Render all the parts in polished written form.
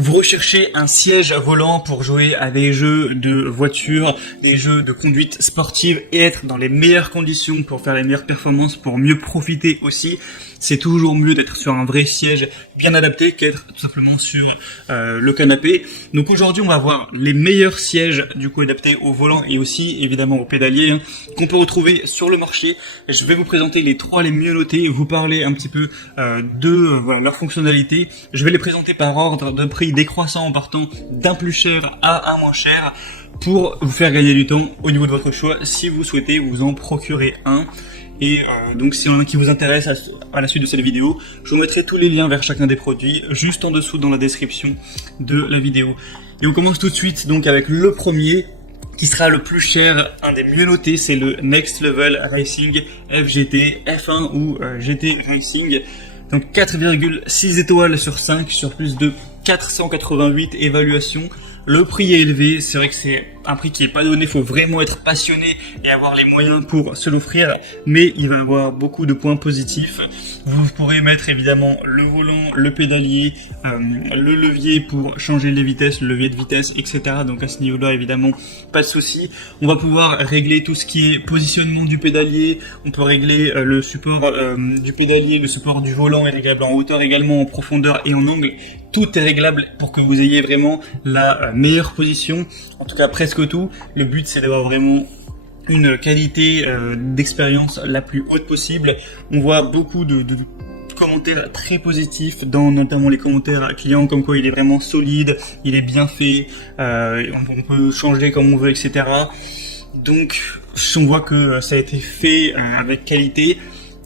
Vous recherchez un siège volant pour jouer à des jeux de voiture, des jeux de conduite sportive et être dans les meilleures conditions pour faire les meilleures performances, pour mieux profiter aussi. C'est toujours mieux d'être sur un vrai siège bien adapté qu'être tout simplement sur le canapé. Donc aujourd'hui, on va voir les meilleurs sièges du coup adaptés au volant et aussi évidemment au pédalier qu'on peut retrouver sur le marché. Je vais vous présenter les trois les mieux notés, vous parler un petit peu de leur fonctionnalité. Je vais les présenter par ordre de prix décroissant en partant d'un plus cher à un moins cher pour vous faire gagner du temps au niveau de votre choix si vous souhaitez vous en procurer un. Et donc s'il y en a un qui vous intéresse à la suite de cette vidéo, je vous mettrai tous les liens vers chacun des produits juste en dessous dans la description de la vidéo. Et on commence tout de suite donc avec le premier qui sera le plus cher, un des mieux notés, c'est le Next Level Racing FGT F1 ou GT Racing. Donc 4,6 étoiles sur 5 sur plus de 488 évaluations. Le prix est élevé, c'est vrai que c'est un prix qui est pas donné, faut vraiment être passionné et avoir les moyens pour se l'offrir, mais il va avoir beaucoup de points positifs. Vous pourrez mettre évidemment le volant, le pédalier, le levier pour changer les vitesses, le levier de vitesse, etc. Donc à ce niveau-là, évidemment, pas de souci. On va pouvoir régler tout ce qui est positionnement du pédalier, on peut régler le support du pédalier, le support du volant est réglable en hauteur également, en profondeur et en angle. Tout est réglable pour que vous ayez vraiment la meilleure position, en tout cas presque tout. Le but c'est d'avoir vraiment une qualité d'expérience la plus haute possible. On voit beaucoup de commentaires très positifs dans notamment les commentaires clients comme quoi il est vraiment solide, il est bien fait, on peut changer comme on veut, etc. Donc on voit que ça a été fait avec qualité.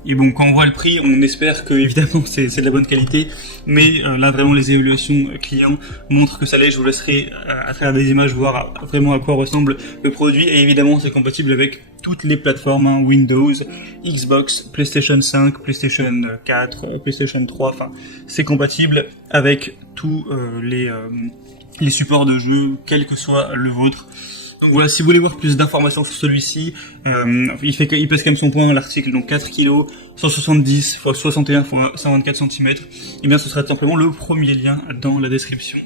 Et bon, quand on voit le prix, on espère que évidemment c'est de la bonne qualité, mais là vraiment les évaluations clients montrent que ça l'est. Je vous laisserai à travers des images voir vraiment à quoi ressemble le produit, et évidemment c'est compatible avec toutes les plateformes, Windows, Xbox, PlayStation 5, PlayStation 4, PlayStation 3, enfin c'est compatible avec tous les supports de jeu, quel que soit le vôtre. Donc voilà, si vous voulez voir plus d'informations sur celui-ci, il pèse quand même son poids, l'article, donc 4 kg, 170 x 61 x 124 cm, et bien ce sera tout simplement le premier lien dans la description.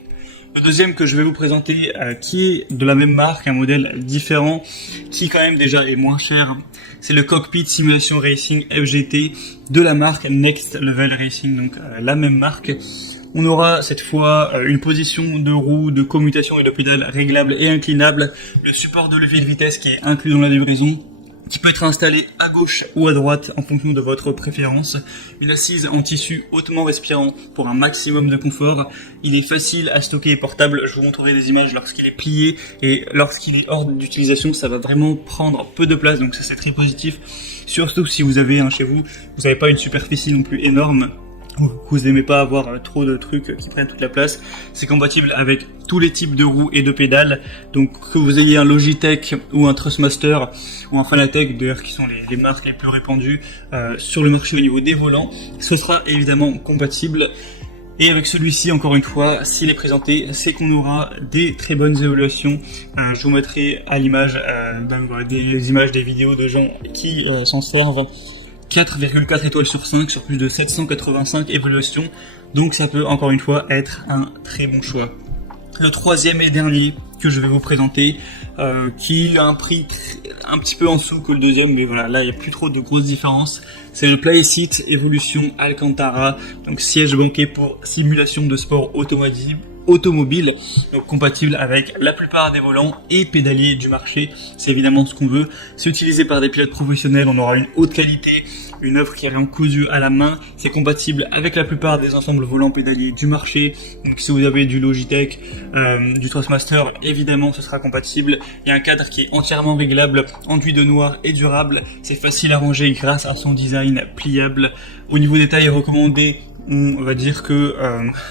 Le deuxième que je vais vous présenter, qui est de la même marque, un modèle différent, qui quand même déjà est moins cher, c'est le Cockpit Simulation Racing FGT de la marque Next Level Racing, donc la même marque. On aura cette fois une position de roue, de commutation et de pédale réglable et inclinable, le support de levier de vitesse qui est inclus dans la livraison, qui peut être installé à gauche ou à droite en fonction de votre préférence, une assise en tissu hautement respirant pour un maximum de confort. Il est facile à stocker et portable, je vous montrerai des images lorsqu'il est plié, et lorsqu'il est hors d'utilisation ça va vraiment prendre peu de place, donc ça c'est très positif, surtout si vous avez chez vous, vous n'avez pas une superficie non plus énorme, vous n'aimez pas avoir trop de trucs qui prennent toute la place. C'est compatible avec tous les types de roues et de pédales, donc que vous ayez un Logitech ou un Trustmaster ou un Fanatec d'ailleurs, qui sont les marques les plus répandues sur le marché au niveau des volants, ce sera évidemment compatible. Et avec celui-ci, encore une fois, s'il est présenté, c'est qu'on aura des très bonnes évaluations. Je vous mettrai à l'image des images des vidéos de gens qui s'en servent. 4,4 étoiles sur 5 sur plus de 785 évaluations, donc ça peut encore une fois être un très bon choix. Le troisième et dernier que je vais vous présenter, qui a un prix un petit peu en dessous que le deuxième, mais voilà, là il n'y a plus trop de grosses différences, c'est le Playseat Evolution Alcantara, donc siège banquet pour simulation de sport automobile, donc compatible avec la plupart des volants et pédaliers du marché, c'est évidemment ce qu'on veut. C'est utilisé par des pilotes professionnels, on aura une haute qualité, une œuvre qui est vraiment cousue à la main, c'est compatible avec la plupart des ensembles volants pédaliers du marché, donc si vous avez du Logitech, du Trustmaster, évidemment ce sera compatible. Il y a un cadre qui est entièrement réglable, enduit de noir et durable, c'est facile à ranger grâce à son design pliable. Au niveau des tailles recommandées, on va dire que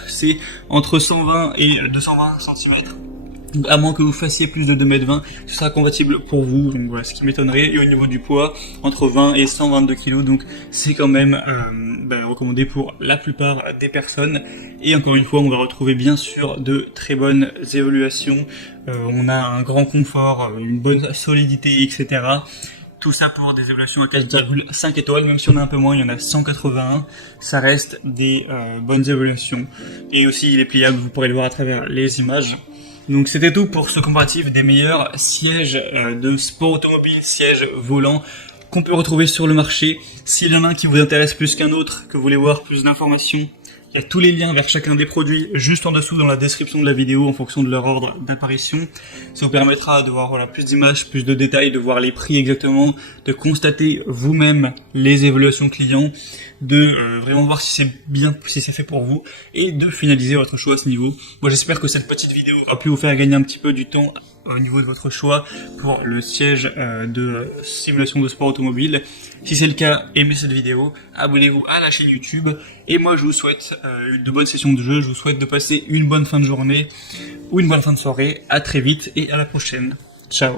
c'est entre 120 et 220 cm. À moins que vous fassiez plus de 2,20 m, ce sera compatible pour vous, donc voilà, ce qui m'étonnerait. Et au niveau du poids, entre 20 et 122 kg, donc c'est quand même recommandé pour la plupart des personnes. Et encore une fois, on va retrouver bien sûr de très bonnes évaluations. On a un grand confort, une bonne solidité, etc. Tout ça pour des évaluations à 4,5 étoiles, même si on a un peu moins, il y en a 181, ça reste des bonnes évaluations. Et aussi il est pliable, vous pourrez le voir à travers les images. Donc c'était tout pour ce comparatif des meilleurs sièges de sport automobile, sièges volants qu'on peut retrouver sur le marché. S'il y en a un qui vous intéresse plus qu'un autre, que vous voulez voir plus d'informations, il y a tous les liens vers chacun des produits juste en dessous dans la description de la vidéo en fonction de leur ordre d'apparition. Ça vous permettra de voir voilà, plus d'images, plus de détails, de voir les prix exactement, de constater vous-même les évaluations clients, de vraiment voir si c'est bien, si c'est fait pour vous et de finaliser votre choix à ce niveau. Moi j'espère que cette petite vidéo a pu vous faire gagner un petit peu du temps au niveau de votre choix pour le siège de simulation de sport automobile. Si c'est le cas, aimez cette vidéo, abonnez-vous à la chaîne YouTube et moi je vous souhaite de bonnes sessions de jeu, je vous souhaite de passer une bonne fin de journée ou une bonne fin de soirée. À très vite et à la prochaine. Ciao.